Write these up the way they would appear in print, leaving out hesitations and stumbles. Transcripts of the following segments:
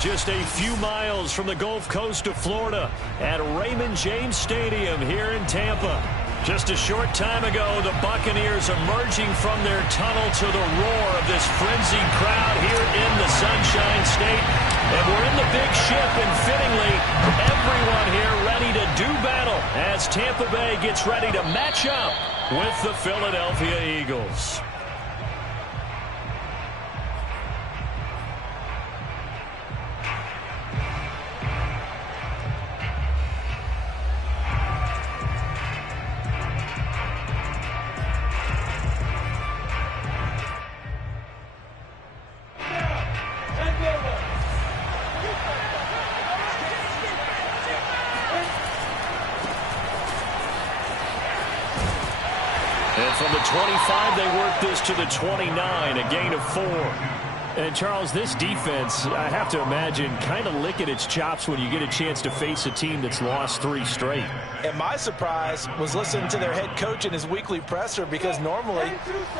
just a few miles from the Gulf Coast of Florida at Raymond James Stadium here in Tampa. Just a short time ago, the Buccaneers emerging from their tunnel to the roar of this frenzied crowd here in the Sunshine State. And we're in the big ship, and fittingly, everyone here ready to do battle as Tampa Bay gets ready to match up with the Philadelphia Eagles. And from the 25, they work this to the 29, a gain of 4. And, Charles, this defense, I have to imagine, kind of licking its chops when you get a chance to face a team that's lost 3 straight. And my surprise was listening to their head coach in his weekly presser, because normally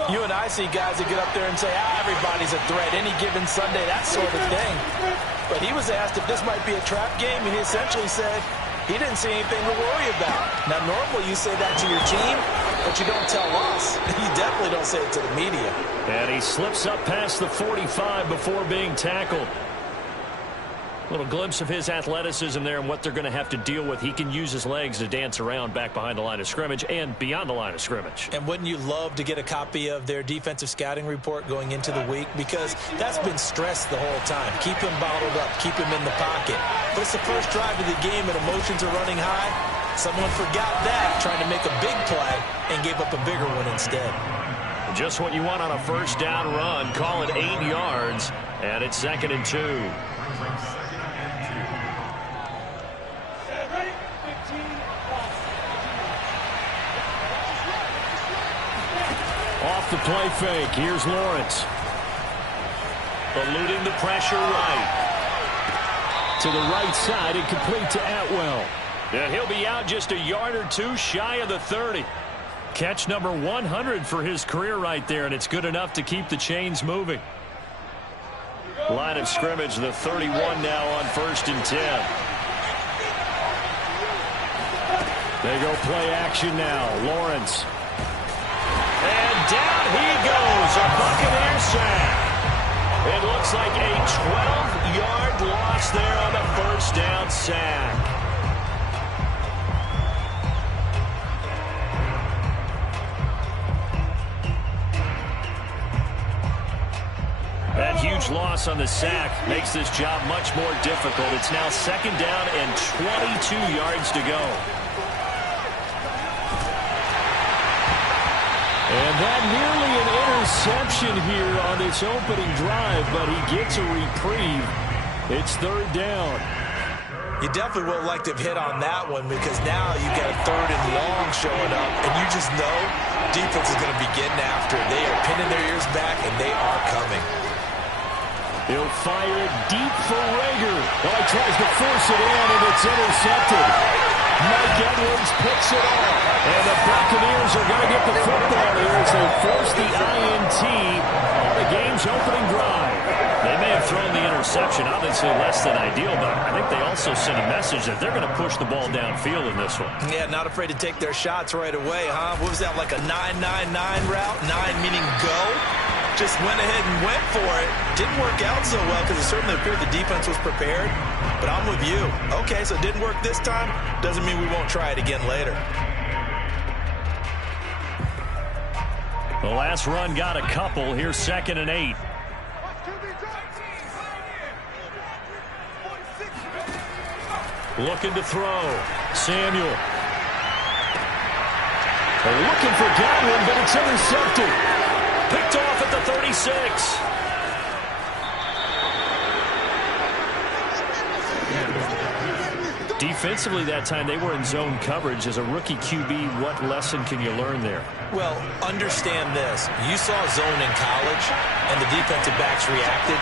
you and I see guys that get up there and say, everybody's a threat any given Sunday, that sort of thing. But he was asked if this might be a trap game, and he essentially said he didn't see anything to worry about. Now, normally you say that to your team, but you don't tell us. You definitely don't say it to the media. And he slips up past the 45 before being tackled. A little glimpse of his athleticism there and what they're going to have to deal with. He can use his legs to dance around back behind the line of scrimmage and beyond the line of scrimmage. And wouldn't you love to get a copy of their defensive scouting report going into the week? Because that's been stressed the whole time. Keep him bottled up. Keep him in the pocket. But it's the first drive of the game and emotions are running high. Someone forgot that, trying to make a big play, and gave up a bigger one instead. Just what you want on a first down run. Call it 8 yards, and it's 2nd and 2. Off the play fake. Here's Lawrence. Eluding the pressure right. To the right side and complete to Atwell. And he'll be out just a yard or 2 shy of the 30. Catch number 100 for his career right there, and it's good enough to keep the chains moving. Line of scrimmage, the 31 now on 1st and 10. They go play action now. Lawrence. And down he goes, a Buccaneer sack. It looks like a 12-yard loss there on the first down sack. That huge loss on the sack makes this job much more difficult. It's now 2nd down and 22 yards to go. And that nearly an interception here on this opening drive, but he gets a reprieve. It's 3rd down. You definitely would like to have hit on that one, because now you've got a 3rd and long showing up, and you just know defense is going to be getting after it. They are pinning their ears back, and they are coming. He'll fire it deep for Rager. Well, he tries to force it in, and it's intercepted. Mike Edwards picks it off. And the Buccaneers are going to get the football here as they force the INT on the game's opening drive. They may have thrown the interception, obviously less than ideal, but I think they also sent a message that they're going to push the ball downfield in this one. Yeah, not afraid to take their shots right away, huh? What was that, like a 9-9-9 route? 9 meaning go? Just went ahead and went for it. Didn't work out so well because it certainly appeared the defense was prepared. But I'm with you. Okay, so it didn't work this time. Doesn't mean we won't try it again later. The last run got a couple. Here's 2nd and 8. Looking to throw. Samuel. They're looking for Godwin, but it's intercepted. Picked off at the 36. Defensively that time, they were in zone coverage. As a rookie QB, what lesson can you learn there? Well, understand this. You saw zone in college, and the defensive backs reacted,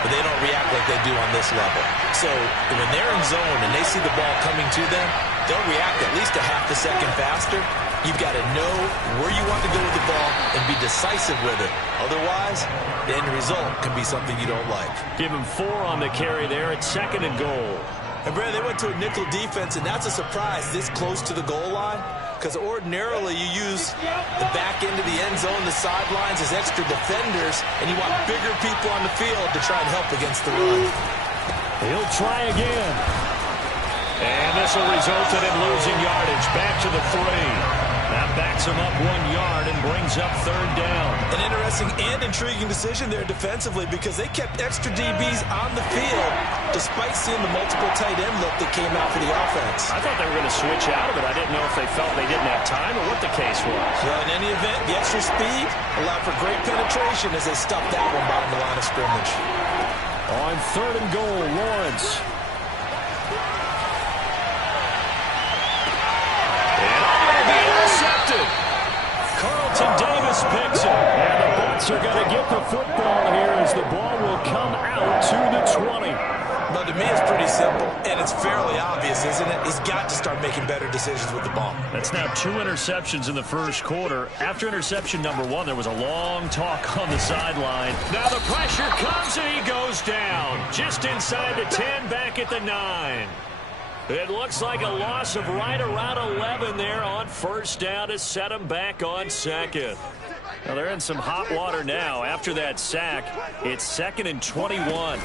but they don't react like they do on this level. So when they're in zone and they see the ball coming to them, they'll react at least a half a second faster. You've got to know where you want to go with the ball and be decisive with it. Otherwise, the end result can be something you don't like. Give him 4 on the carry there at 2nd and goal. And, Brad, they went to a nickel defense, and that's a surprise this close to the goal line, because ordinarily you use the back end of the end zone, the sidelines as extra defenders, and you want bigger people on the field to try and help against the run. He'll try again. And this will result in him losing yardage. Back to the 3. That backs him up 1 yard and brings up 3rd down. An interesting and intriguing decision there defensively because they kept extra DBs on the field despite seeing the multiple tight end look that came out for the offense. I thought they were going to switch out of it. I didn't know if they felt they didn't have time or what the case was. Well, in any event, the extra speed allowed for great penetration as they stuffed that one behind the line of scrimmage. On 3rd and goal, Lawrence. Carlton Davis picks it. And the Bucs are going to get the football here as the ball will come out to the 20. Well, to me, it's pretty simple, and it's fairly obvious, isn't it? He's got to start making better decisions with the ball. That's now 2 interceptions in the first quarter. After interception number 1, there was a long talk on the sideline. Now the pressure comes, and he goes down. Just inside the 10, back at the 9. It looks like a loss of right around 11 there on 1st down to set him back on 2nd. Now they're in some hot water now. After that sack, it's 2nd and 21.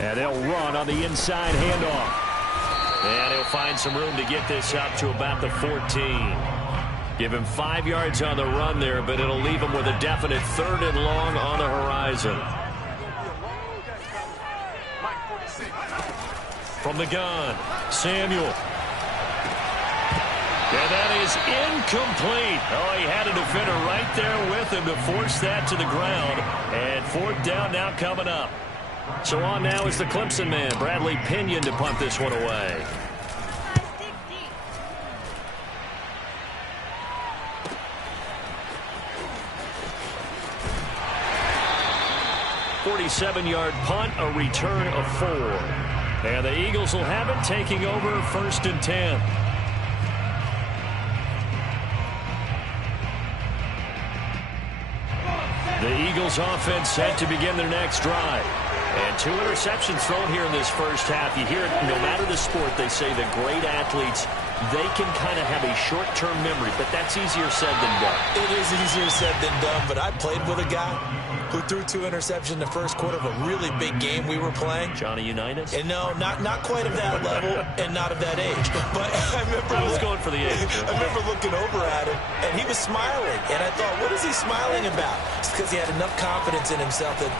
And they'll run on the inside handoff. And he'll find some room to get this up to about the 14. Give him 5 yards on the run there, but it'll leave him with a definite 3rd and long on the horizon. From the gun, Samuel. And that is incomplete. Oh, he had a defender right there with him to force that to the ground. And 4th down now coming up. So on now is the Clemson man, Bradley Pinion, to punt this one away. .47-yard punt, a return of 4. And the Eagles will have it, taking over 1st and 10. The Eagles offense set to begin their next drive. And 2 interceptions thrown here in this first half. You hear it, no matter the sport, they say that great athletes, they can kind of have a short-term memory, but that's easier said than done. It is easier said than done, but I played with a guy who threw 2 interceptions in the first quarter of a really big game we were playing. Johnny Unitas? And no, not quite of that level and not of that age. But I was going for the age. I remember looking over at him, and he was smiling. And I thought, what is he smiling about? It's because he had enough confidence in himself that,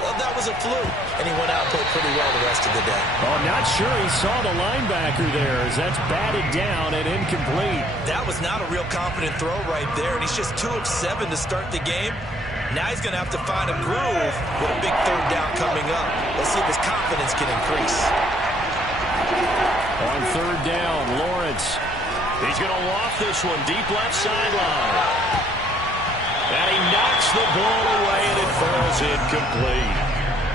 well, that was a fluke. And he went out and played pretty well the rest of the day. Oh, not sure he saw the linebacker there as that's batted down and incomplete. That was not a real confident throw right there, and he's just 2 of 7 to start the game. Now he's going to have to find a groove with a big 3rd down coming up. Let's see if his confidence can increase. On 3rd down, Lawrence. He's going to loft this one deep left sideline. And he knocks the ball away, and it falls incomplete.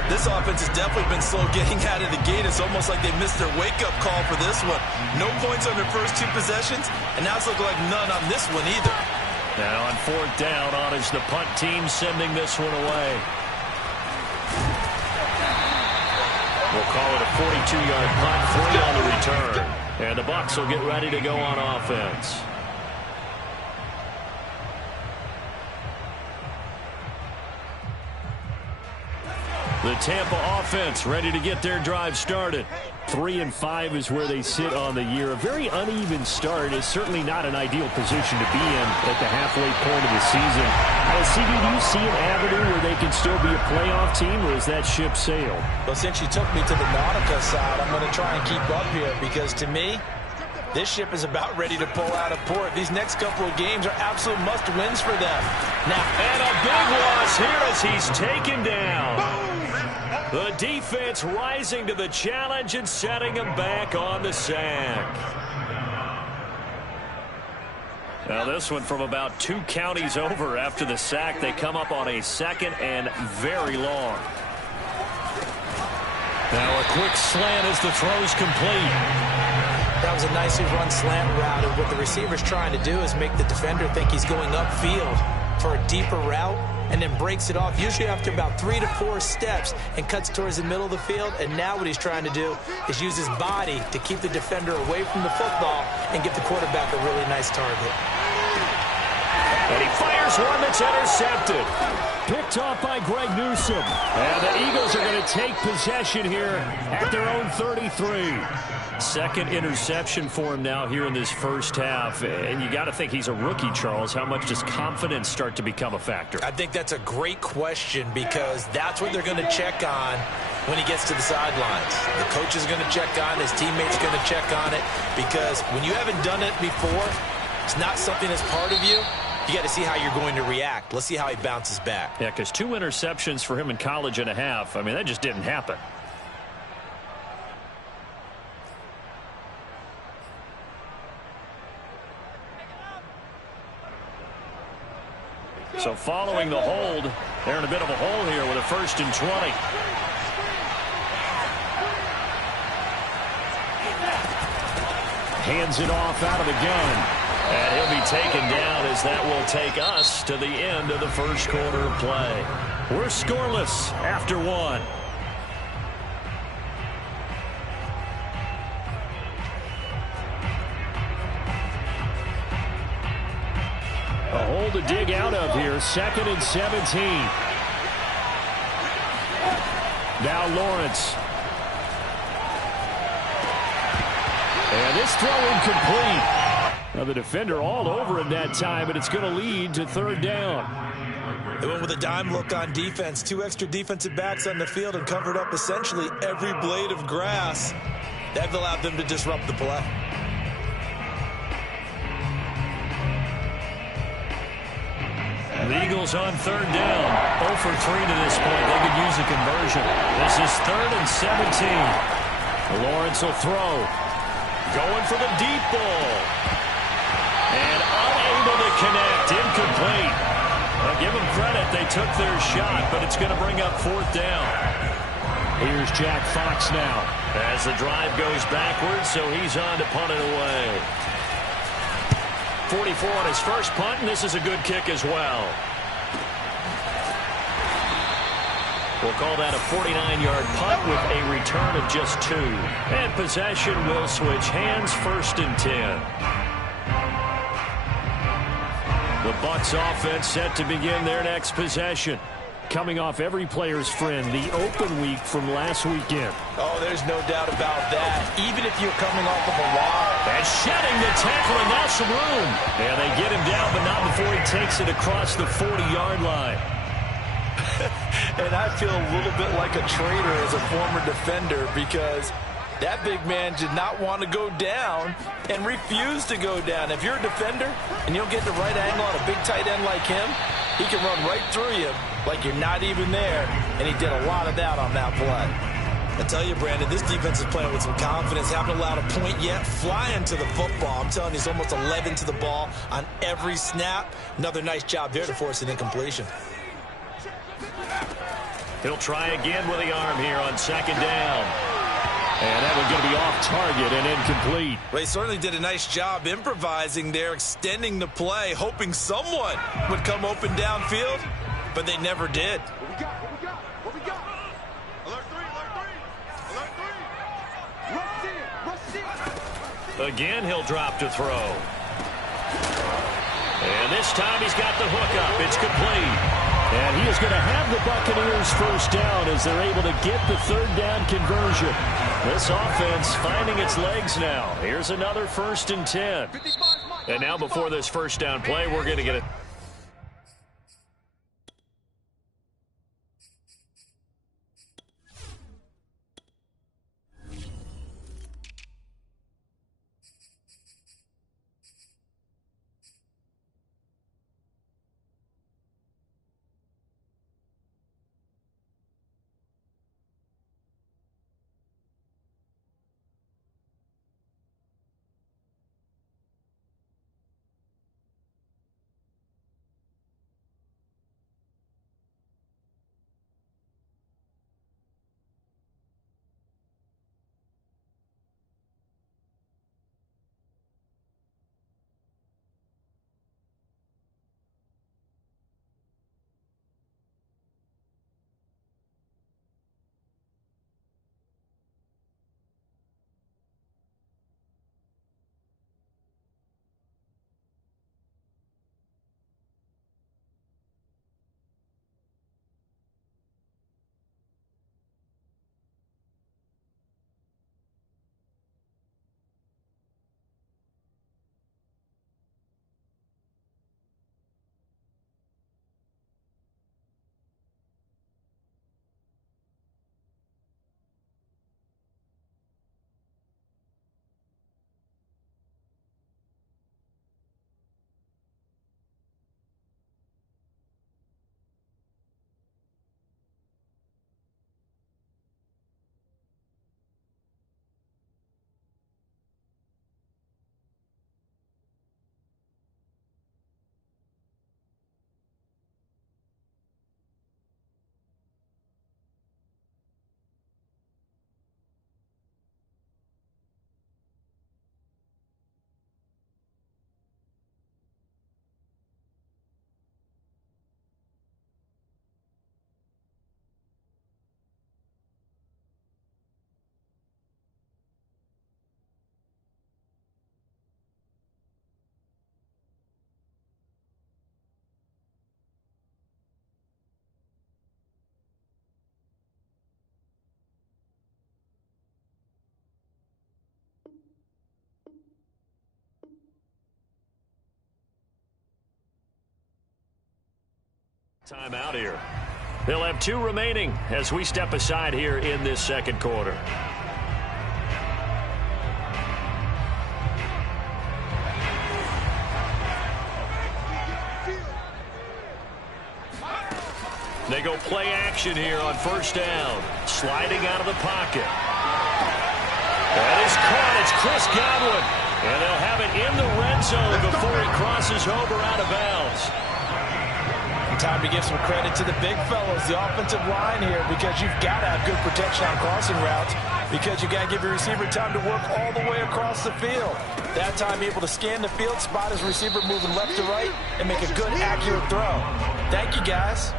This offense has definitely been slow getting out of the gate. It's almost like they missed their wake-up call for this one. No points on their first 2 possessions, and now it's looking like none on this one either. Now on 4th down, on is the punt team sending this one away. We'll call it a 42-yard punt, 3 on the return. And the Bucs will get ready to go on offense. The Tampa offense ready to get their drive started. 3-5 is where they sit on the year. A very uneven start is certainly not an ideal position to be in at the halfway point of the season. CD, do you see an avenue where they can still be a playoff team, or is that ship sailed? Well, since you took me to the Nautica side, I'm going to try and keep up here because to me, this ship is about ready to pull out of port. These next couple of games are absolute must-wins for them. Now, and a big loss here as he's taken down. The defense rising to the challenge and setting him back on the sack. Now this one from about 2 counties over after the sack. They come up on a 2nd and very long. Now a quick slant as the throw's complete. Now was a nicely run slant route, and what the receiver's trying to do is make the defender think he's going upfield for a deeper route, and then breaks it off, usually after about 3 to 4 steps, and cuts towards the middle of the field. And now what he's trying to do is use his body to keep the defender away from the football and give the quarterback a really nice target. And he fires one that's intercepted. Picked off by Greg Newsome. And the Eagles are going to take possession here at their own 33. Second interception for him now here in this first half. And you got to think he's a rookie, Charles. How much does confidence start to become a factor? I think that's a great question, because that's what they're going to check on when he gets to the sidelines. The coach is going to check on, his teammates are going to check on it, because when you haven't done it before, it's not something that's part of you. You got to see how you're going to react. Let's see how he bounces back. Yeah, because 2 interceptions for him in college and a half. I mean, that just didn't happen. So following the hold, they're in a bit of a hole here with a 1st and 20. Hands it off out of the gun. And he'll be taken down as that will take us to the end of the first quarter of play. We're scoreless after 1. A hole to dig out of here. 2nd and 17. Now Lawrence. And this throw incomplete. Now the defender all over him that time, but it's going to lead to 3rd down. They went with a dime look on defense. 2 extra defensive backs on the field and covered up essentially every blade of grass. That allowed them to disrupt the play. The Eagles on 3rd down. 0 for 3 to this point. They could use a conversion. This is 3rd and 17. Lawrence will throw. Going for the deep ball. And unable to connect. Incomplete. Well, give them credit. They took their shot, but it's going to bring up 4th down. Here's Jack Fox now. As the drive goes backwards, so he's on to punt it away. 44 on his first punt, and this is a good kick as well. We'll call that a 49-yard punt with a return of just 2. And possession will switch hands, 1st and 10. The Bucs offense set to begin their next possession. Coming off every player's friend, the open week from last weekend. Oh, there's no doubt about that. Even if you're coming off of a loss. And shedding the tackle, and now some room. And they get him down, but not before he takes it across the 40-yard line. And I feel a little bit like a traitor as a former defender, because that big man did not want to go down and refused to go down. If you're a defender and you'll get the right angle on a big tight end like him, he can run right through you like you're not even there, and he did a lot of that on that play. I tell you, Brandon, this defense is playing with some confidence. Haven't allowed a point yet. Flying to the football. I'm telling you, he's almost 11 to the ball on every snap. Another nice job there to force an incompletion. He'll try again with the arm here on 2nd down. And that one's going to be off target and incomplete. Well, he certainly did a nice job improvising there, extending the play, hoping someone would come open downfield, but they never did. What we got? What we got? Alert 3. Again, he'll drop to throw. And this time he's got the hook up. It's complete. And he is going to have the Buccaneers 1st down as they're able to get the 3rd down conversion. This offense finding its legs now. Here's another 1st and 10. And now before this 1st down play, we're going to get it. Timeout here. They'll have 2 remaining as we step aside here in this second quarter. They go play action here on first down. Sliding out of the pocket. That is caught. It's Chris Godwin. And they'll have it in the red zone before he crosses over out of bounds. Time to give some credit to the big fellows, the offensive line here, because you've got to have good protection on crossing routes, because you got to give your receiver time to work all the way across the field. That time, able to scan the field, spot his receiver moving left to right, and make a good, accurate throw. Thank you, guys.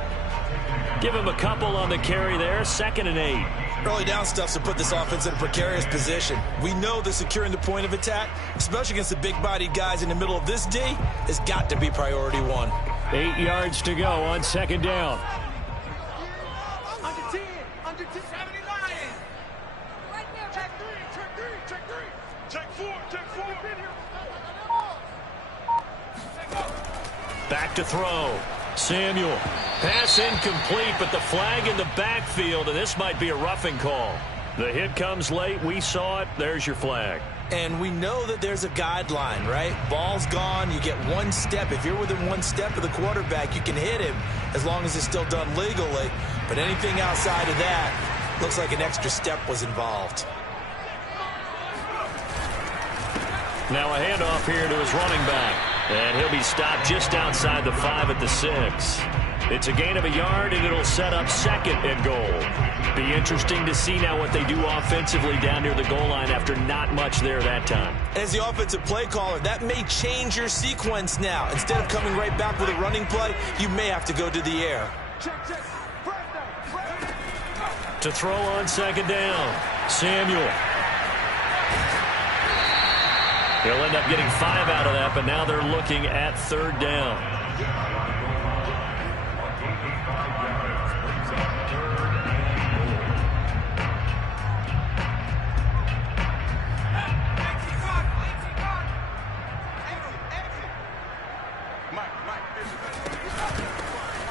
Give him a couple on the carry there, 2nd and 8. Early down stuffs to put this offense in a precarious position. We know that securing the point of attack, especially against the big-bodied guys in the middle of this D, has got to be priority 1. 8 yards to go on 2nd down. Under 10, under 10, 79. Right there, check 3, check 3, check 3. Check 4, check 4. Back to throw. Samuel. Pass incomplete, but the flag in the backfield, and this might be a roughing call. The hit comes late. We saw it. There's your flag. And we know that there's a guideline, right? Ball's gone. You get 1 step. If you're within 1 step of the quarterback, you can hit him as long as it's still done legally. But anything outside of that, looks like an extra step was involved. Now a handoff here to his running back. And he'll be stopped just outside the 5 at the 6. It's a gain of a yard, and it'll set up 2nd and goal. Be interesting to see now what they do offensively down near the goal line after not much there that time. As the offensive play caller, that may change your sequence now. Instead of coming right back with a running play, you may have to go to the air. To throw on 2nd down, Samuel. He'll end up getting 5 out of that, but now they're looking at 3rd down.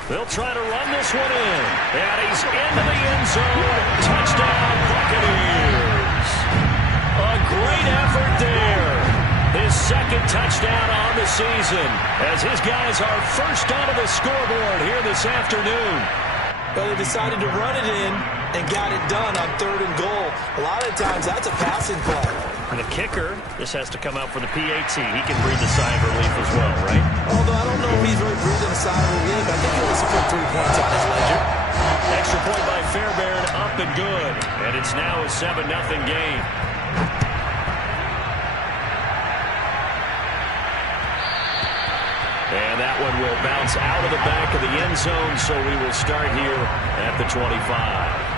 They'll try to run this one in. And he's into the end zone. Touchdown, Buccaneers. A great effort there. His 2nd touchdown on the season as his guys are first onto the scoreboard here this afternoon. But they decided to run it in and got it done on 3rd and goal. A lot of times that's a passing play. And the kicker, this has to come out for the PAT. He can breathe a sigh of relief as well, right? Although I don't know if he's really breathing a sigh of relief. I think he wants to put 3 points on his ledger. Extra point by Fairbairn, up and good. And it's now a 7-0 game. And that one will bounce out of the back of the end zone, so we will start here at the 25.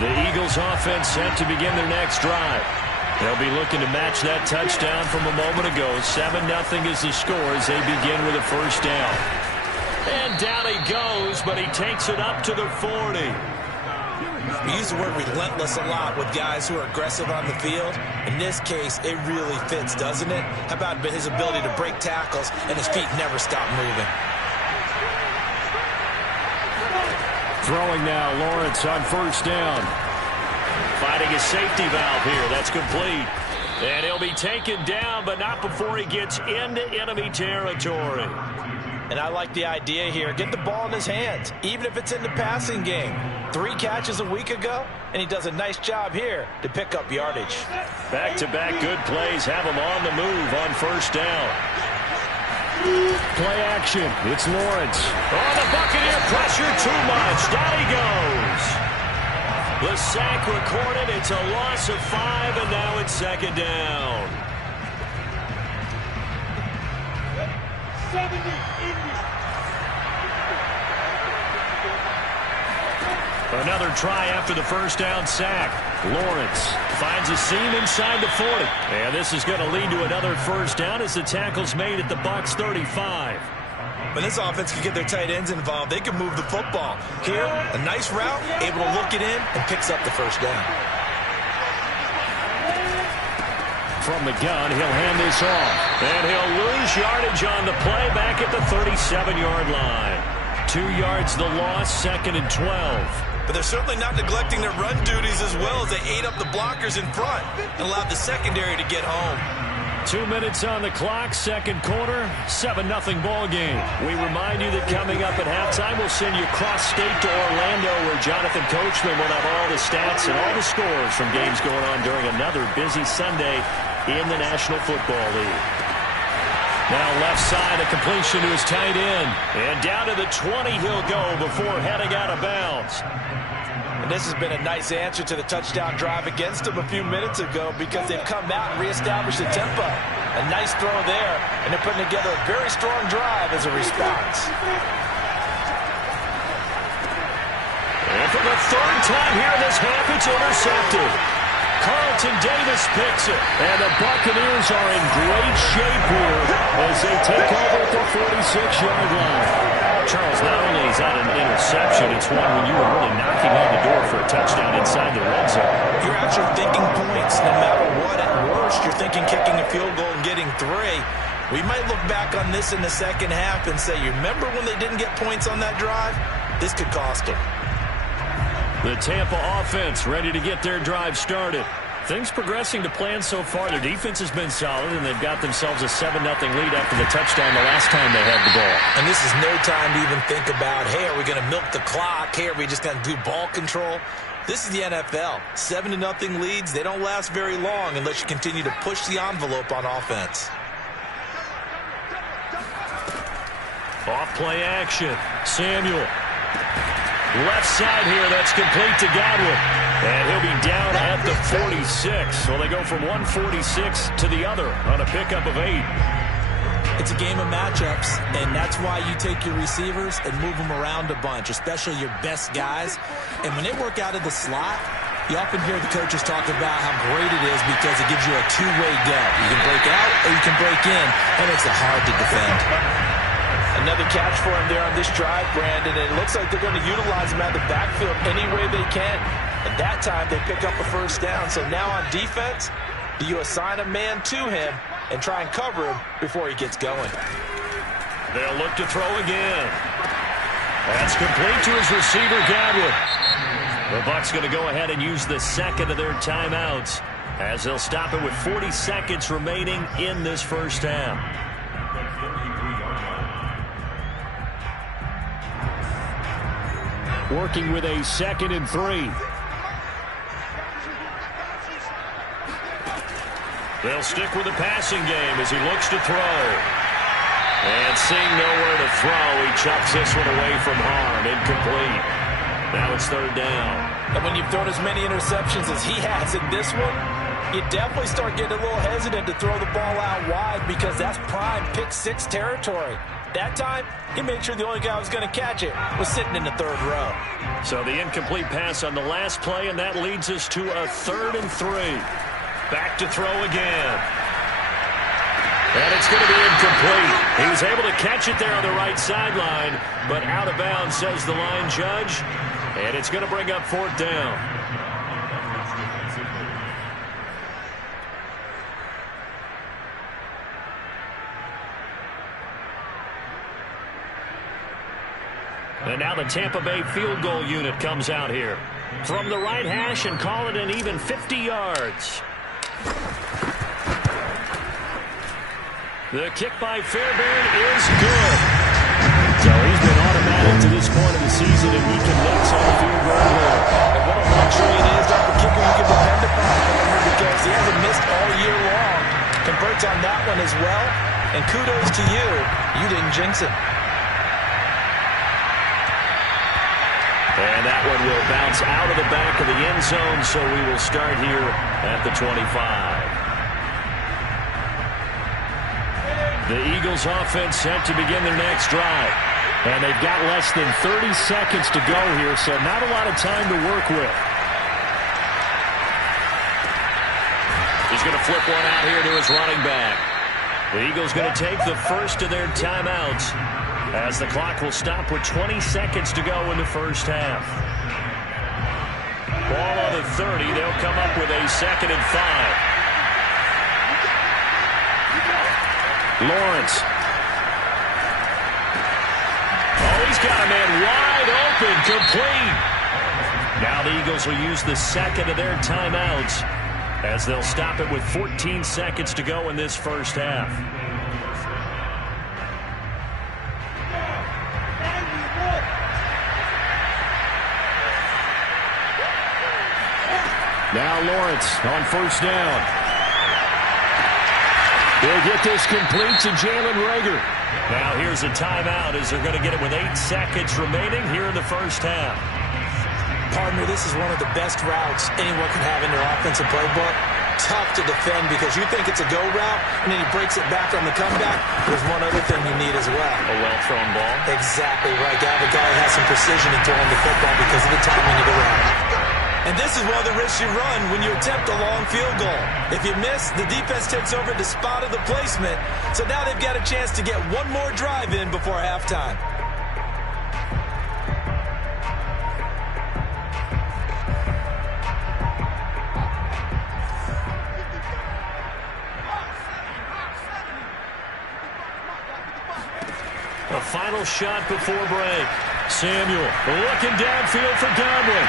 The Eagles offense set to begin their next drive. They'll be looking to match that touchdown from a moment ago. 7-0 is the score as they begin with a first down. And down he goes, but he takes it up to the 40. We use the word relentless a lot with guys who are aggressive on the field. In this case, it really fits, doesn't it? How about his ability to break tackles and his feet never stop moving? Throwing now, Lawrence on first down. Finding a safety valve here. That's complete. And he'll be taken down, but not before he gets into enemy territory. And I like the idea here. Get the ball in his hands, even if it's in the passing game. 3 catches a week ago, and he does a nice job here to pick up yardage. Back-to-back good plays have him on the move on first down. Play action. It's Lawrence. Oh, the Buccaneer pressure too much. Down he goes. The sack recorded. It's a loss of 5, and now it's 2nd down. 70. Another try after the first down sack. Lawrence finds a seam inside the 40. And this is going to lead to another first down as the tackle's made at the Bucs 35. When this offense can get their tight ends involved, they can move the football. Here, a nice route, able to look it in, and picks up the first down. from the gun. He'll hand this off. And he'll lose yardage on the play back at the 37-yard line. 2 yards the loss, 2nd and 12. But they're certainly not neglecting their run duties as well as they ate up the blockers in front and allowed the secondary to get home. 2 minutes on the clock, second quarter, 7-0 ball game. We remind you that coming up at halftime, we'll send you cross-state to Orlando, where Jonathan Coachman will have all the stats and all the scores from games going on during another busy Sunday in the National Football League. Now left side, a completion to his tight end. And down to the 20 he'll go before heading out of bounds. And this has been a nice answer to the touchdown drive against them a few minutes ago, because they've come out and reestablished the tempo. A nice throw there, and they're putting together a very strong drive as a response. And for the third time here in this half, it's intercepted. Carlton Davis picks it, and the Buccaneers are in great shape here as they take over at the 46-yard line. Charles, not only is that an interception, it's one when you were really knocking on the door for a touchdown inside the red zone. You're actually thinking points no matter what. At worst, you're thinking kicking a field goal and getting 3. We might look back on this in the second half and say, you remember when they didn't get points on that drive? This could cost them. The Tampa offense ready to get their drive started. Things progressing to plan so far. Their defense has been solid, and they've got themselves a 7-0 lead after the touchdown the last time they had the ball. And this is no time to even think about, hey, are we going to milk the clock? Hey, are we just going to do ball control? This is the NFL. 7-0 leads, they don't last very long unless you continue to push the envelope on offense. Off play action. Samuel. Left side here, that's complete to Godwin. And he'll be down at the 46. So they go from 146 to the other on a pickup of 8. It's a game of matchups, and that's why you take your receivers and move them around a bunch, especially your best guys. And when they work out of the slot, you often hear the coaches talk about how great it is because it gives you a two-way go. You can break out or you can break in. That makes it hard to defend. Another catch for him there on this drive, Brandon. And it looks like they're going to utilize him out of the backfield any way they can. At that time, they pick up a first down. So now on defense, do you assign a man to him and try and cover him before he gets going? They'll look to throw again. That's complete to his receiver, Godwin. The Bucs going to go ahead and use the second of their timeouts as they'll stop it with 40 seconds remaining in this first half. Working with a 2nd and 3. They'll stick with the passing game as he looks to throw. And seeing nowhere to throw, he chucks this one away from harm. Incomplete. Now it's 3rd down. And when you've thrown as many interceptions as he has in this one, you definitely start getting a little hesitant to throw the ball out wide because that's prime pick-6 territory. That time, he made sure the only guy who was going to catch it was sitting in the 3rd row. So the incomplete pass on the last play, and that leads us to a 3rd and 3. Back to throw again. And it's going to be incomplete. He was able to catch it there on the right sideline, but out of bounds, says the line judge. And it's going to bring up 4th down. And now the Tampa Bay field goal unit comes out here. From the right hash and call it an even 50 yards. The kick by Fairbairn is good. So he's been automatic to this point of the season, and he connects on the field goal here. And what a luxury it is to have a kicker you can depend upon, because he hasn't missed all year long. Converts on that one as well. And kudos to you. You didn't jinx it. And that one will bounce out of the back of the end zone, so we will start here at the 25. The Eagles offense set to begin their next drive. And they've got less than 30 seconds to go here, so not a lot of time to work with. He's going to flip one out here to his running back. The Eagles going to take the first of their timeouts, as the clock will stop with 20 seconds to go in the first half. Ball on the 30. They'll come up with a 2nd and 5. Lawrence. Oh, he's got a man wide open, complete. Now the Eagles will use the second of their timeouts as they'll stop it with 14 seconds to go in this first half. Now Lawrence on first down. He'll get this complete to Jalen Reagor. Now here's a timeout as they're going to get it with 8 seconds remaining here in the first half. Partner, this is one of the best routes anyone can have in their offensive playbook. Tough to defend because you think it's a go route, and then he breaks it back on the comeback. There's one other thing you need as well. A well-thrown ball. Exactly right. Got a guy who has some precision in throwing the football because of the timing of the route. And this is one of the risks you run when you attempt a long field goal. If you miss, the defense takes over the spot of the placement. So now they've got a chance to get one more drive in before halftime. A final shot before break. Samuel looking downfield for Godwin.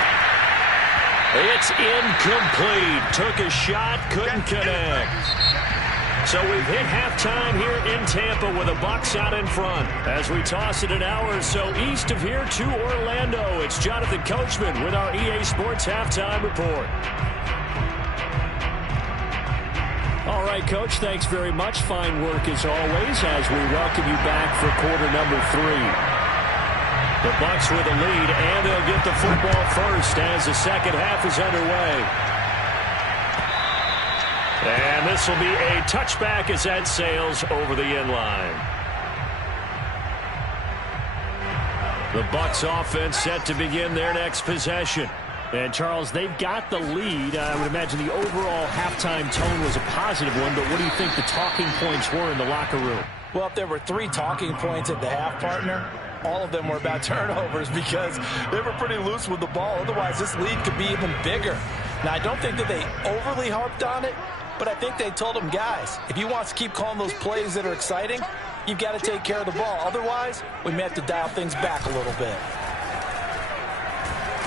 It's incomplete. Took a shot, couldn't connect. So we've hit halftime here in Tampa with the Bucs out in front. As we toss it an hour or so east of here to Orlando, it's Jonathan Coachman with our EA Sports Halftime Report. All right, Coach, thanks very much. Fine work as always as we welcome you back for quarter number 3. The Bucs with a lead, and they'll get the football first as the second half is underway. And this will be a touchback as that sails over the end line. The Bucs offense set to begin their next possession. And, Charles, they've got the lead. I would imagine the overall halftime tone was a positive one, but what do you think the talking points were in the locker room? Well, if there were 3 talking points at the half, partner, all of them were about turnovers because they were pretty loose with the ball. Otherwise, this lead could be even bigger. Now, I don't think that they overly harped on it, but I think they told them, guys, if you want to keep calling those plays that are exciting, you've got to take care of the ball. Otherwise, we may have to dial things back a little bit.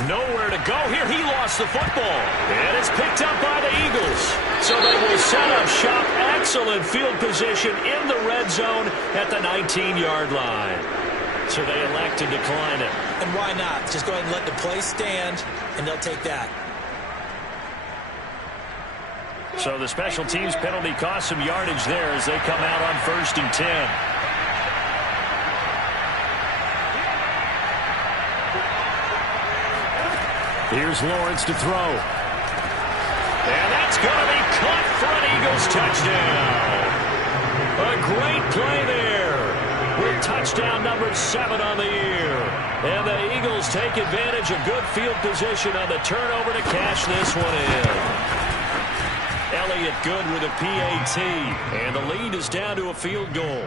Nowhere to go here. He lost the football. And it's picked up by the Eagles. So they will set up shop. Excellent field position in the red zone at the 19-yard line. So they elect to decline it. And why not? Just go ahead and let the play stand, and they'll take that. So the special teams penalty cost some yardage there as they come out on 1st and 10. Here's Lawrence to throw. And that's going to be caught for an Eagles touchdown. A great play there with touchdown number 7 on the year. And the Eagles take advantage of good field position on the turnover to cash this one in. Elliott good with a PAT. And the lead is down to a field goal.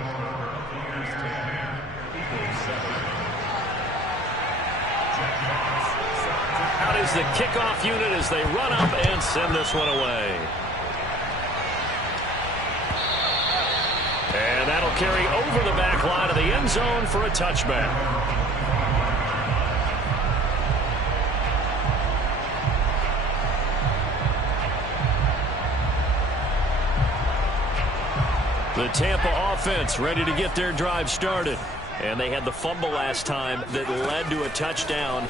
Out is the kickoff unit as they run up and send this one away. And that'll carry over the back line of the end zone for a touchback. The Tampa offense ready to get their drive started. And they had the fumble last time that led to a touchdown.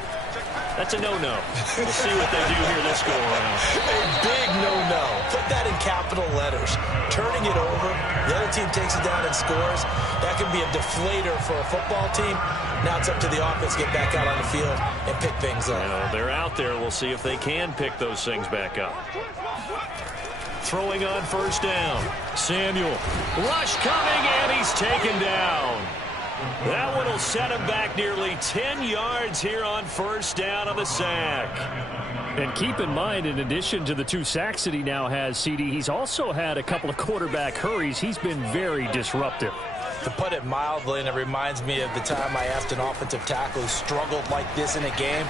That's a no-no. We'll see what they do here this go-around. A big no-no. Put that in capital letters. Turning it over, the other team takes it down and scores. That can be a deflator for a football team. Now it's up to the offense to get back out on the field and pick things up. Well, they're out there. We'll see if they can pick those things back up. Throwing on 1st down. Samuel. Rush coming, and he's taken down. That one will set him back nearly 10 yards here on 1st down on the sack. And keep in mind, in addition to the 2 sacks that he now has, CD, he's also had a couple of quarterback hurries. He's been very disruptive. To put it mildly, and it reminds me of the time I asked an offensive tackle who struggled like this in a game.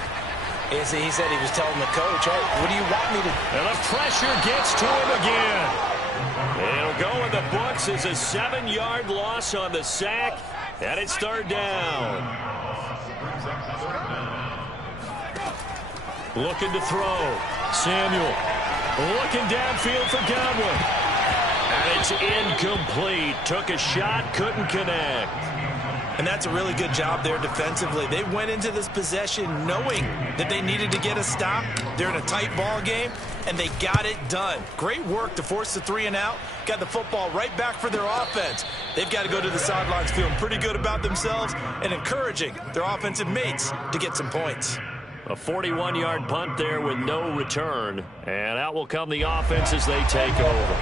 He said he was telling the coach, hey, what do you want me to do? And the pressure gets to him again. It'll go in the books as a 7-yard loss on the sack, and it's third down. Looking to throw. Samuel looking downfield for Godwin. And it's incomplete. Took a shot, couldn't connect. And that's a really good job there defensively. They went into this possession knowing that they needed to get a stop. They're in a tight ball game, and they got it done. Great work to force the 3 and out. Got the football right back for their offense. They've got to go to the sidelines feeling pretty good about themselves and encouraging their offensive mates to get some points. A 41-yard punt there with no return. And out will come the offense as they take over.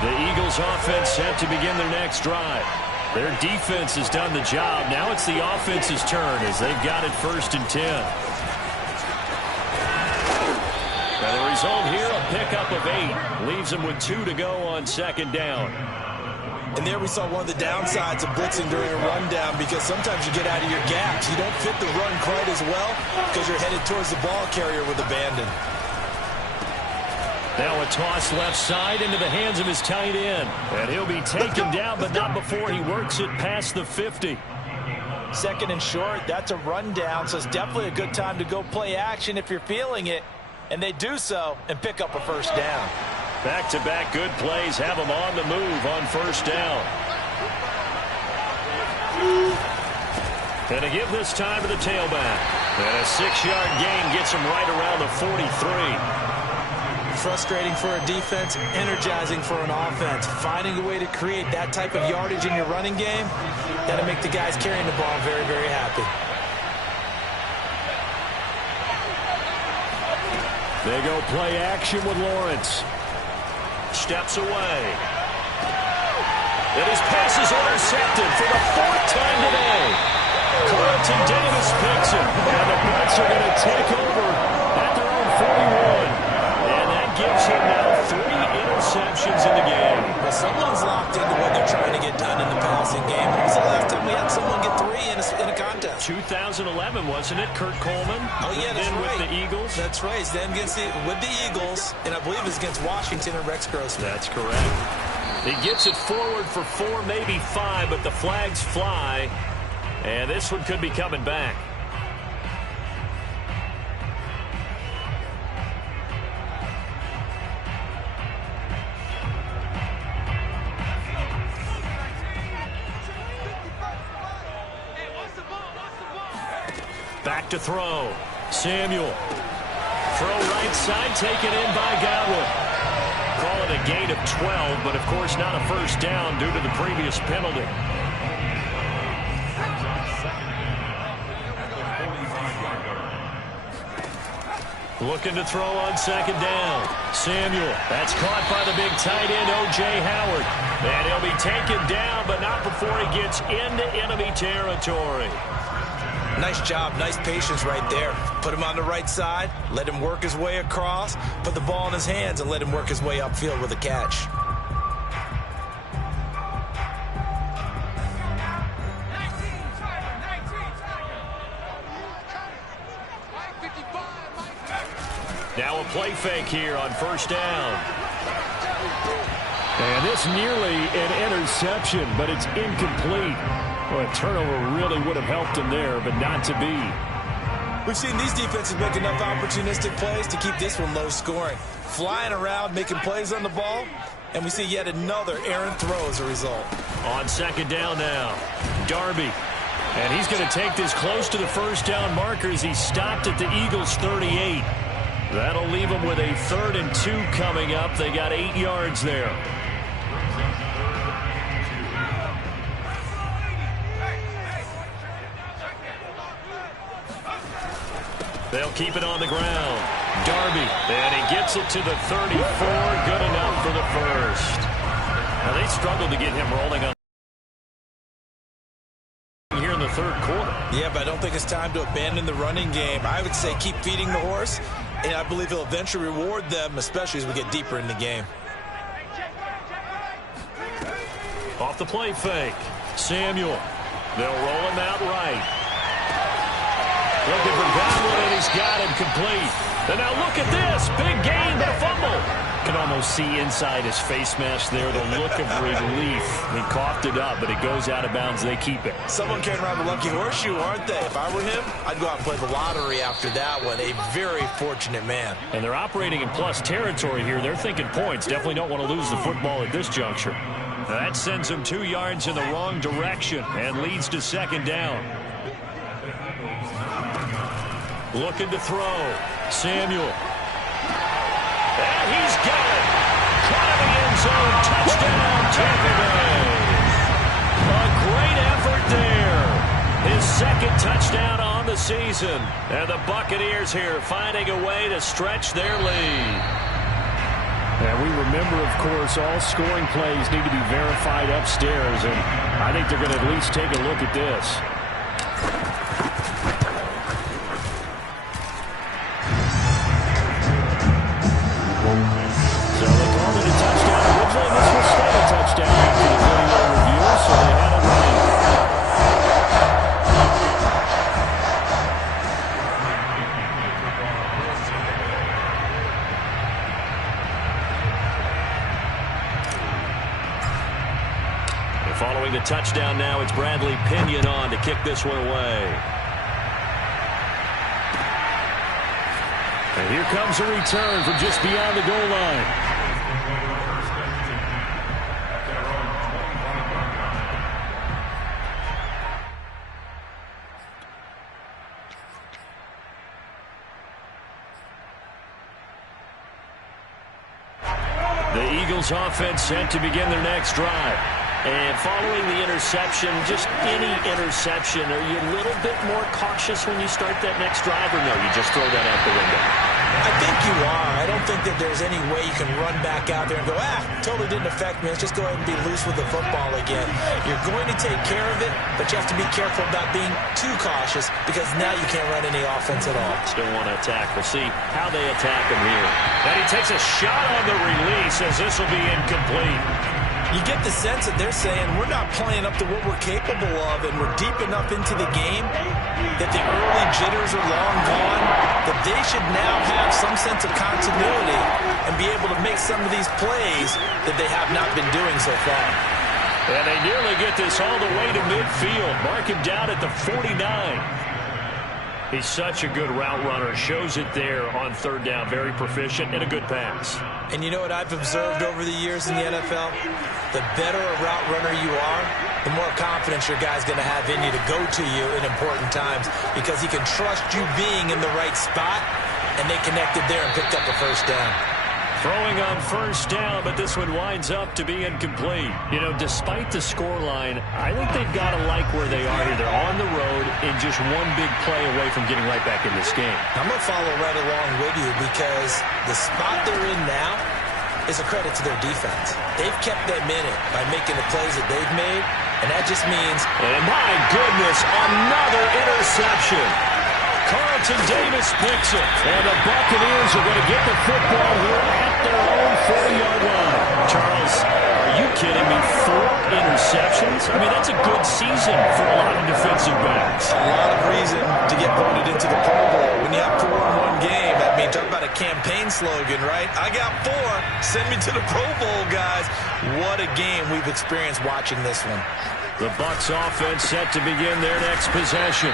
The Eagles offense set to begin their next drive. Their defense has done the job. Now it's the offense's turn as they've got it 1st and 10. And the result here, a pickup of 8. Leaves them with 2 to go on 2nd down. And there we saw one of the downsides of blitzing during a rundown, because sometimes you get out of your gaps. You don't fit the run quite as well because you're headed towards the ball carrier with abandon. Now a toss left side into the hands of his tight end. And he'll be taken down, but not before he works it past the 50. 2nd and short, that's a rundown, so it's definitely a good time to go play action if you're feeling it. And they do so and pick up a 1st down. Back-to-back good plays have them on the move on 1st down. And to give this time to the tailback. And a 6-yard gain gets him right around the 43. Frustrating for a defense, energizing for an offense. Finding a way to create that type of yardage in your running game, that'll make the guys carrying the ball very, very happy. They go play action with Lawrence. Steps away. And his pass is intercepted for the 4th time today. Carlton Davis picks it. And the Bucs are going to take over at their own 41. And that gives him now 3 interceptions in the game. Well, someone's locked into what they're trying to get done in the passing game. When was the last time we had someone get 3 in a contest? 2011, wasn't it? Kurt Coleman. Oh, yeah, that's right. With the Eagles. That's right. It's them with the Eagles, and I believe it's against Washington and Rex Grossman. That's correct. He gets it forward for 4, maybe 5, but the flags fly. And this one could be coming back. Back to throw. Samuel. Throw right side, taken in by Godwin. Call it a gain of 12, but of course not a 1st down due to the previous penalty. Looking to throw on 2nd down. Samuel. That's caught by the big tight end, O.J. Howard. And he'll be taken down, but not before he gets into enemy territory. Nice job, nice patience right there. Put him on the right side, let him work his way across, put the ball in his hands, and let him work his way upfield with a catch. Now a play fake here on 1st down. And this nearly an interception, but it's incomplete. Well, a turnover really would have helped him there, but not to be. We've seen these defenses make enough opportunistic plays to keep this one low scoring. Flying around, making plays on the ball, and we see yet another errant throw as a result. On 2nd down now, Darby. And he's going to take this close to the 1st down marker as he stopped at the Eagles' 38. That'll leave them with a 3rd and 2 coming up. They got 8 yards there. They'll keep it on the ground. Darby, and he gets it to the 34. Good enough for the 1st. Now, they struggled to get him rolling on here in the 3rd quarter. Yeah, but I don't think it's time to abandon the running game. I would say keep feeding the horse, and I believe he'll eventually reward them, especially as we get deeper in the game. Off the play fake. Samuel. They'll roll him out right. Looking for Godwin, and he's got him complete. And now look at this. Big gain, but a fumble. can almost see inside his face mask there, the look of relief. He coughed it up, but it goes out of bounds. They keep it. Someone came around the lucky horseshoe, aren't they? If I were him, I'd go out and play the lottery after that one. A very fortunate man. And they're operating in plus territory here. They're thinking points. Definitely don't want to lose the football at this juncture. That sends them 2 yards in the wrong direction and leads to second down. Looking to throw. Samuel. And he's got it. Caught in the end zone. Touchdown, Tampa Bay. A great effort there. His second touchdown on the season. And the Buccaneers here finding a way to stretch their lead. And we remember, of course, all scoring plays need to be verified upstairs. And I think they're going to at least take a look at this. So they called it a touchdown. Originally, this was still a touchdown after the video review, so they had it right. And following the touchdown now, it's Bradley Pinion on to kick this one away. And here comes a return from just beyond the goal line. The Eagles offense set to begin their next drive. And following the interception, just any interception, are you a little bit more cautious when you start that next drive, or no, you just throw that out the window? I think you are. I don't think that there's any way you can run back out there and go, totally didn't affect me. Let's just go ahead and be loose with the football again. You're going to take care of it, but you have to be careful about being too cautious because now you can't run any offense at all. Still want to attack. We'll see how they attack him here. And he takes a shot on the release as this will be incomplete. You get the sense that they're saying we're not playing up to what we're capable of, and we're deep enough into the game that the early jitters are long gone, that they should now have some sense of continuity and be able to make some of these plays that they have not been doing so far. And they nearly get this all the way to midfield. Mark him down at the 49. He's such a good route runner. Shows it there on third down. Very proficient and a good pass. And you know what I've observed over the years in the NFL? The better a route runner you are, the more confidence your guy's going to have in you to go to you in important times because he can trust you being in the right spot, and they connected there and picked up a first down. Throwing on first down, but this one winds up to be incomplete. You know, despite the scoreline, I think they've got to like where they are here. They're on the road and just one big play away from getting right back in this game. I'm going to follow right along with you because the spot they're in now is a credit to their defense. They've kept them in it by making the plays that they've made, and that just means... And my goodness, another interception. Carlton Davis picks it, and the Buccaneers are going to get the football here at their own 40-yard line. Charles, are you kidding me? 4 interceptions? I mean, that's a good season for a lot of defensive backs. A lot of reason to get voted into the Pro Bowl. When you have 4 in one game, that means talk about a campaign slogan, right? I got 4. Send me to the Pro Bowl, guys. What a game we've experienced watching this one. The Bucs offense set to begin their next possession.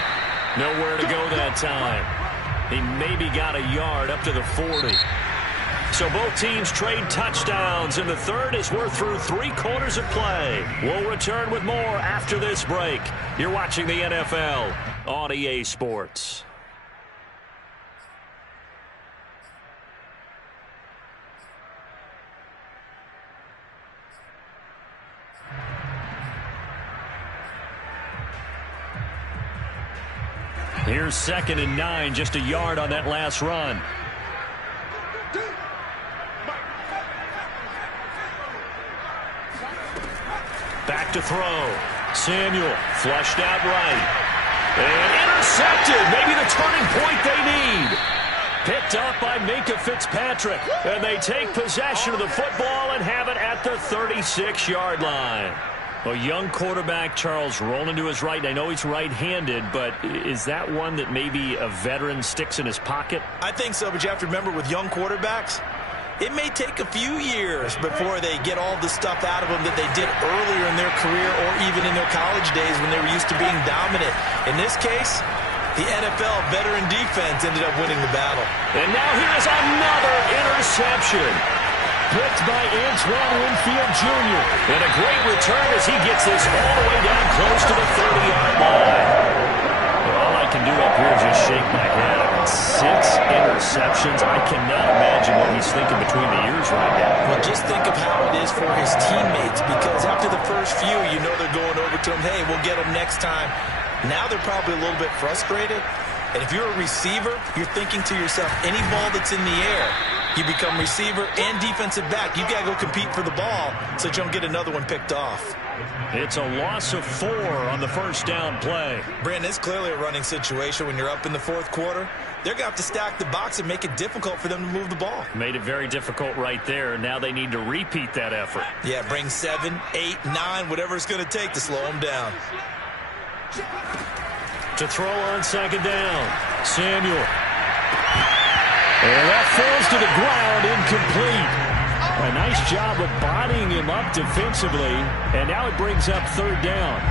Nowhere to go that time. He maybe got a yard up to the 40. So both teams trade touchdowns in the third as we're through 3 quarters of play. We'll return with more after this break. You're watching the NFL on EA Sports. Here's 2nd and 9, just a yard on that last run. Back to throw. Samuel flushed out right. And intercepted. Maybe the turning point they need. Picked up by Minkah Fitzpatrick. And they take possession of the football and have it at the 36-yard line. A young quarterback, Charles, rolling to his right. I know he's right-handed, but is that one that maybe a veteran sticks in his pocket? I think so, but you have to remember with young quarterbacks, it may take a few years before they get all the stuff out of them that they did earlier in their career or even in their college days when they were used to being dominant. In this case, the NFL veteran defense ended up winning the battle. And now here's another interception. Picked by Antoine Winfield Jr. And a great return as he gets this all the way down close to the 30-yard line. And all I can do up here is just shake my head. I mean, 6 interceptions. I cannot imagine what he's thinking between the ears right now. Well, just think of how it is for his teammates, because after the first few, you know they're going over to him, hey, we'll get him next time. Now they're probably a little bit frustrated. And if you're a receiver, you're thinking to yourself, any ball that's in the air, you become receiver and defensive back. You got to go compete for the ball so that you don't get another one picked off. It's a loss of 4 on the first down play. Brandon, it's clearly a running situation when you're up in the fourth quarter. They're going to have to stack the box and make it difficult for them to move the ball. Made it very difficult right there. Now they need to repeat that effort. Yeah, bring 7, 8, 9, whatever it's going to take to slow them down. To throw on second down, Samuel. And that falls to the ground, incomplete. A nice job of bodying him up defensively, and now it brings up third down.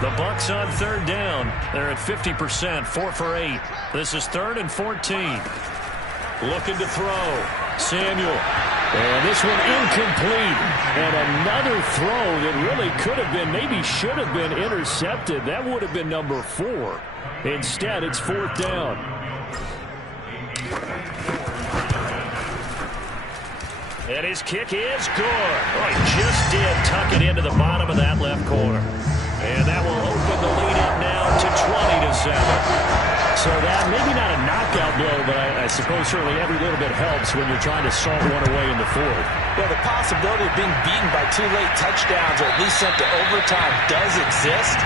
The Bucs on third down. They're at 50%, 4 for 8. This is 3rd and 14. Looking to throw, Samuel. And this one incomplete. And another throw that really could have been, maybe should have been intercepted. That would have been number 4. Instead, it's 4th down. And his kick is good. Oh, he just did tuck it into the bottom of that left corner. And that will open the lead up now to 20-7. So that, maybe not a knockout blow, but I suppose certainly every little bit helps when you're trying to salt one away in the fourth. Well, the possibility of being beaten by 2 late touchdowns or at least sent to overtime does exist.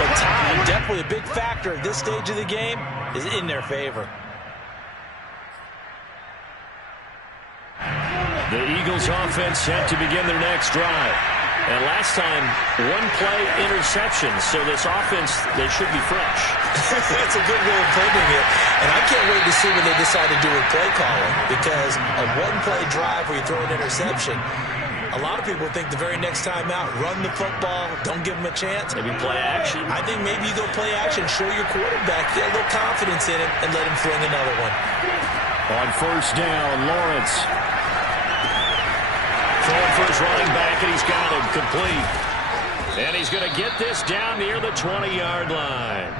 But time, definitely a big factor at this stage of the game, is in their favor. The Eagles offense set to begin their next drive. And last time, 1-play interception. So this offense, they should be fresh. That's a good way of putting it. And I can't wait to see when they decide to do with play calling. Because a 1-play drive where you throw an interception, a lot of people think the very next time out, run the football, don't give them a chance. Maybe play action. I think maybe you go play action, show your quarterback, get a little confidence in him, and let him fling another one. On first down, Lawrence. Throwing for his running back, and he's got him complete. And he's going to get this down near the 20-yard line.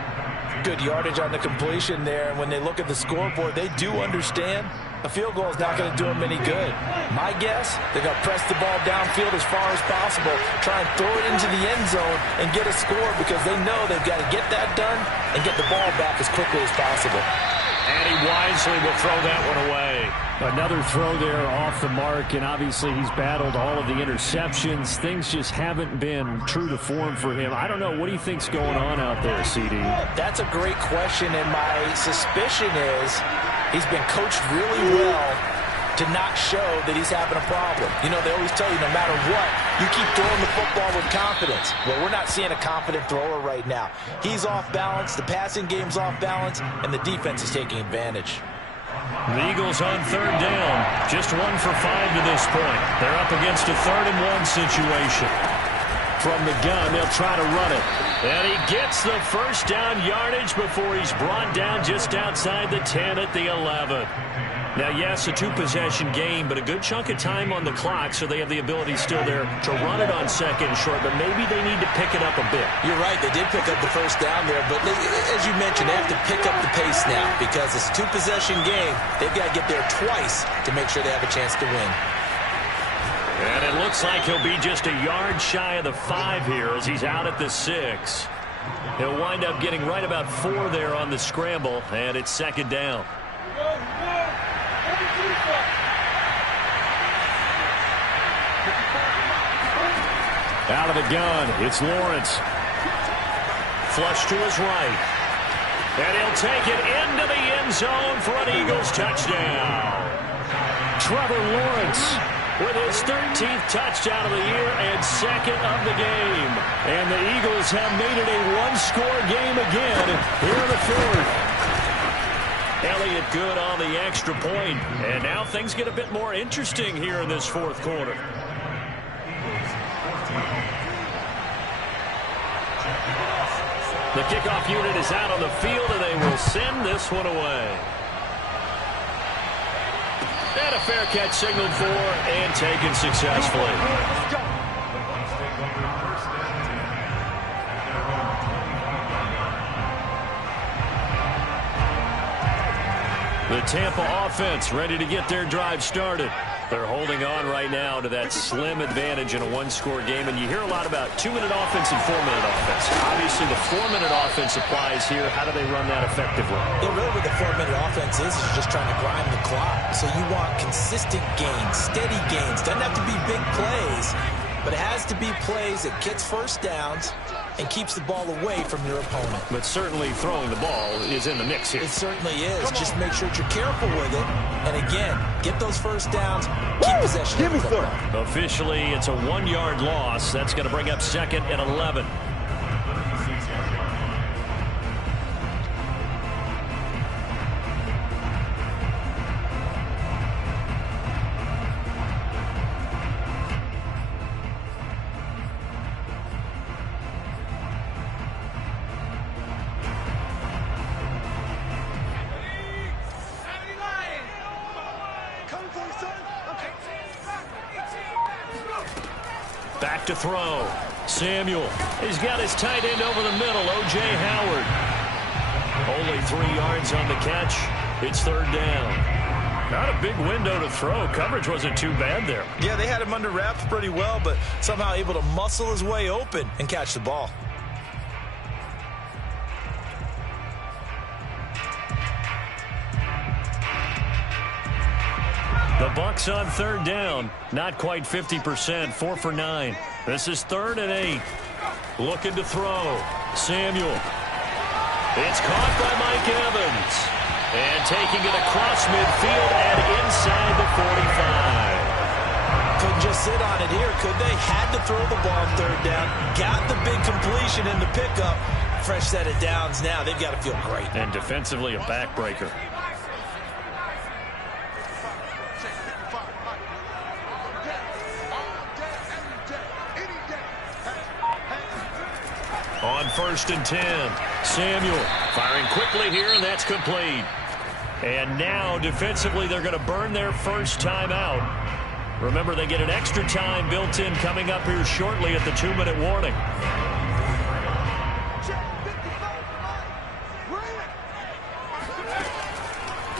Good yardage on the completion there. And when they look at the scoreboard, they do understand a field goal is not going to do them any good. My guess, they're going to press the ball downfield as far as possible, try and throw it into the end zone and get a score because they know they've got to get that done and get the ball back as quickly as possible. And he wisely will throw that one away. Another throw there off the mark, and obviously he's battled all of the interceptions. Things just haven't been true to form for him. I don't know. What do you think's going on out there, CD? That's a great question, and my suspicion is he's been coached really well to not show that he's having a problem. You know, they always tell you no matter what, you keep throwing the football with confidence. Well, we're not seeing a confident thrower right now. He's off balance, the passing game's off balance, and the defense is taking advantage. The Eagles on third down, just 1 for 5 to this point. They're up against a 3rd and 1 situation. From the gun, they'll try to run it. And he gets the first down yardage before he's brought down just outside the 10 at the 11. Now, yes, a 2-possession game, but a good chunk of time on the clock, so they have the ability still there to run it on second and short, but maybe they need to pick it up a bit. You're right, they did pick up the first down there, but as you mentioned, they have to pick up the pace now because it's a 2-possession game. They've got to get there twice to make sure they have a chance to win. And it looks like he'll be just a yard shy of the 5 here as he's out at the 6. He'll wind up getting right about 4 there on the scramble, and it's second down. Out of the gun, it's Lawrence. Flush to his right. And he'll take it into the end zone for an Eagles touchdown. Trevor Lawrence with his 13th touchdown of the year and 2nd of the game. And the Eagles have made it a 1-score game again here in the 4th. Elliott good on the extra point. And now things get a bit more interesting here in this fourth quarter. The kickoff unit is out on the field, and they will send this one away. And a fair catch signaled for and taken successfully. The Tampa offense ready to get their drive started. They're holding on right now to that slim advantage in a one-score game, and you hear a lot about 2-minute offense and 4-minute offense. Obviously, the 4-minute offense applies here. How do they run that effectively? Yeah, really what the 4-minute offense is just trying to grind the clock. So you want consistent gains, steady gains. Doesn't have to be big plays, but it has to be plays that gets first downs and keeps the ball away from your opponent. But certainly throwing the ball is in the mix here. It certainly is. Just make sure that you're careful with it. And again, get those first downs, keep possession of the football. Officially, it's a 1-yard loss. That's going to bring up 2nd and 11. Back to throw. Samuel. He's got his tight end over the middle, O.J. Howard. Only 3 yards on the catch. It's 3rd down. Not a big window to throw. Coverage wasn't too bad there. Yeah, they had him under wraps pretty well, but somehow able to muscle his way open and catch the ball. The Bucs on 3rd down. Not quite 50%. 4 for 9. This is 3rd and 8. Looking to throw. Samuel. It's caught by Mike Evans. And taking it across midfield and inside the 45. Couldn't just sit on it here, could they? Had to throw the ball 3rd down. Got the big completion in the pickup. Fresh set of downs now. They've got to feel great. And defensively, a backbreaker. On 1st and 10, Samuel firing quickly here, and that's complete. And now, defensively, they're going to burn their first timeout. Remember, they get an extra time built in coming up here shortly at the 2-minute warning.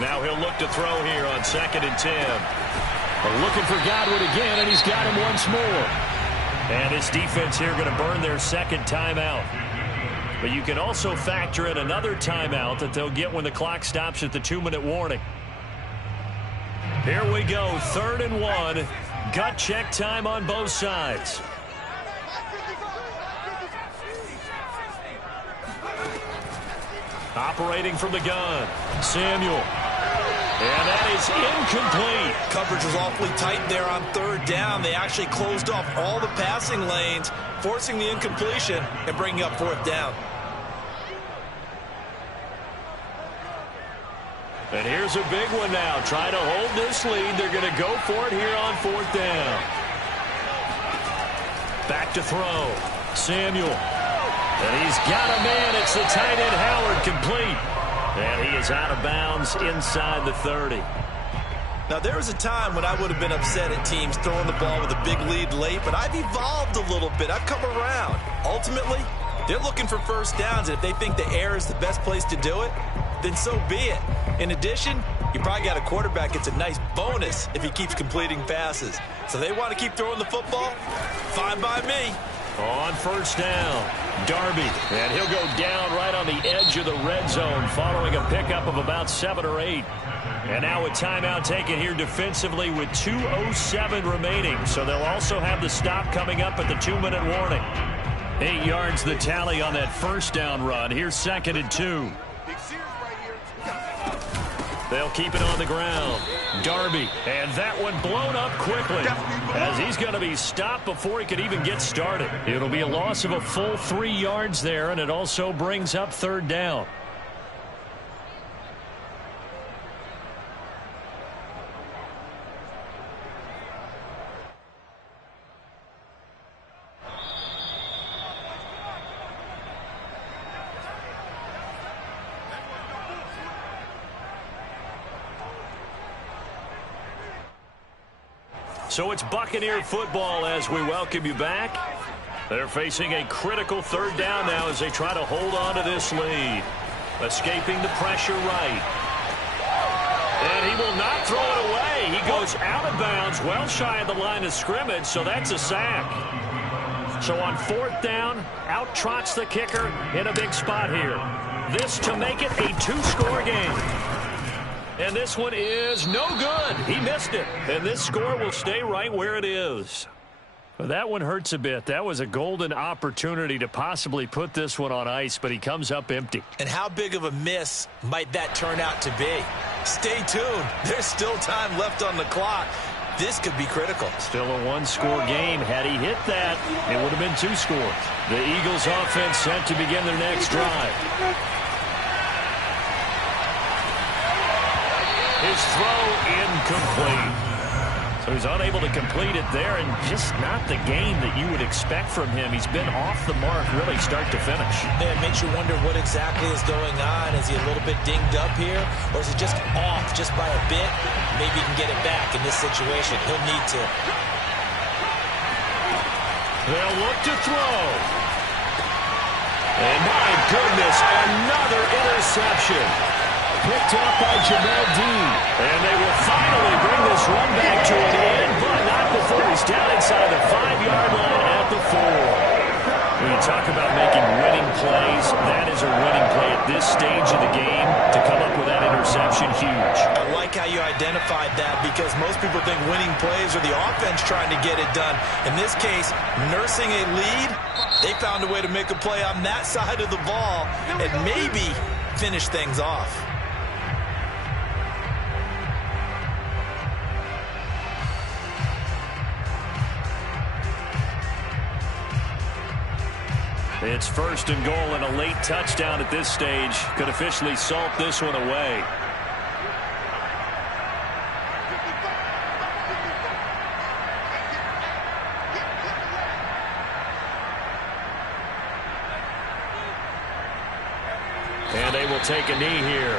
Now he'll look to throw here on 2nd and 10. Looking for Godwin again, and he's got him once more. And his defense here going to burn their 2nd timeout. But you can also factor in another timeout that they'll get when the clock stops at the 2-minute warning. Here we go, 3rd and 1. Gut check time on both sides. Operating from the gun, Samuel. And that is incomplete. Coverage was awfully tight there on 3rd down. They actually closed off all the passing lanes, forcing the incompletion and bringing up 4th down. And here's a big one now. Trying to hold this lead. They're going to go for it here on 4th down. Back to throw. Samuel. And he's got a man. It's the tight end Howard, complete. And he is out of bounds inside the 30. Now, there was a time when I would have been upset at teams throwing the ball with a big lead late, but I've evolved a little bit. I've come around. Ultimately, they're looking for first downs, and if they think the air is the best place to do it, then so be it. In addition, you probably got a quarterback. It's a nice bonus if he keeps completing passes. So they want to keep throwing the football? Fine by me. On 1st down, Darby, and he'll go down right on the edge of the red zone following a pickup of about 7 or 8. And now a timeout taken here defensively with 2:07 remaining. So they'll also have the stop coming up at the 2-minute warning. 8 yards the tally on that 1st down run. Here's 2nd and 2. They'll keep it on the ground. Darby, and that one blown up quickly as he's going to be stopped before he could even get started. It'll be a loss of a full 3 yards there, and it also brings up 3rd down. So it's Buccaneer football as we welcome you back. They're facing a critical third down now as they try to hold on to this lead. Escaping the pressure right. And he will not throw it away. He goes out of bounds, well shy of the line of scrimmage, so that's a sack. So on fourth down, out trots the kicker in a big spot here. This to make it a 2-score game. And this one is no good. He missed it. And this score will stay right where it is. Well, that one hurts a bit. That was a golden opportunity to possibly put this one on ice, but he comes up empty. And how big of a miss might that turn out to be? Stay tuned. There's still time left on the clock. This could be critical. Still a 1-score game. Had he hit that, it would have been 2 scores. The Eagles offense set to begin their next drive. His throw incomplete. So he's unable to complete it there, and just not the game that you would expect from him. He's been off the mark really start to finish. Yeah, it makes you wonder what exactly is going on. Is he a little bit dinged up here, or is he just off just by a bit? Maybe he can get it back in this situation. He'll need to. They'll look to throw. And my goodness, another interception. Picked up by Jamel Dean. And they will finally bring this run back to an end, but not before he's down inside the 5-yard line at the 4. When you talk about making winning plays, that is a winning play at this stage of the game. To come up with that interception, huge. I like how you identified that, because most people think winning plays are the offense trying to get it done. In this case, nursing a lead, they found a way to make a play on that side of the ball and maybe finish things off. It's 1st and goal, and a late touchdown at this stage could officially salt this one away. And they will take a knee here.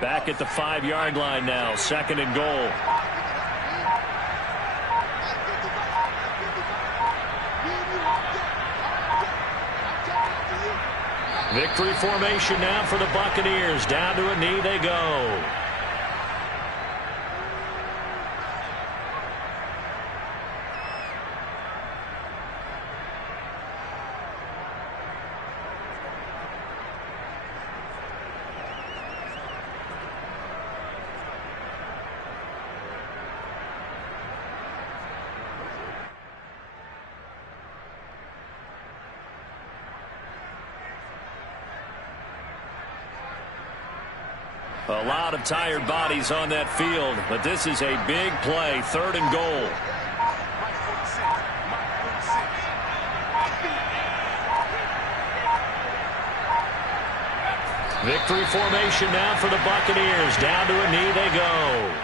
Back at the 5-yard line now, 2nd and goal. Victory formation now for the Buccaneers. Down to a knee they go. A lot of tired bodies on that field, but this is a big play, 3rd and goal. Victory formation now for the Buccaneers. Down to a knee they go.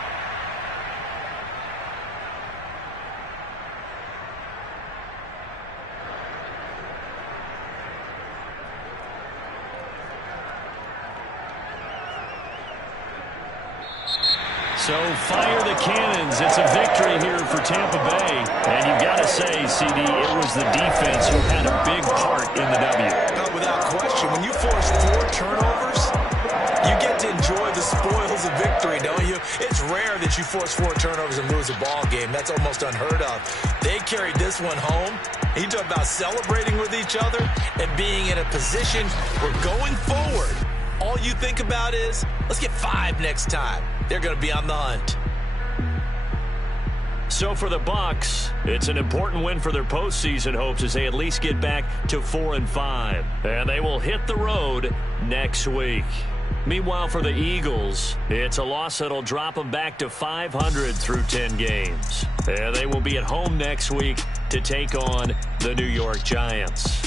So fire the cannons. It's a victory here for Tampa Bay. And you've got to say, CD, it was the defense who had a big part in the W. Not without question. When you force 4 turnovers, you get to enjoy the spoils of victory, don't you? It's rare that you force 4 turnovers and lose a ball game. That's almost unheard of. They carried this one home. You talk about celebrating with each other and being in a position where going forward, all you think about is, let's get 5 next time. They're going to be on the hunt. So for the Bucs, it's an important win for their postseason hopes as they at least get back to 4-5. And they will hit the road next week. Meanwhile, for the Eagles, it's a loss that'll drop them back to 500 through 10 games. And they will be at home next week to take on the New York Giants.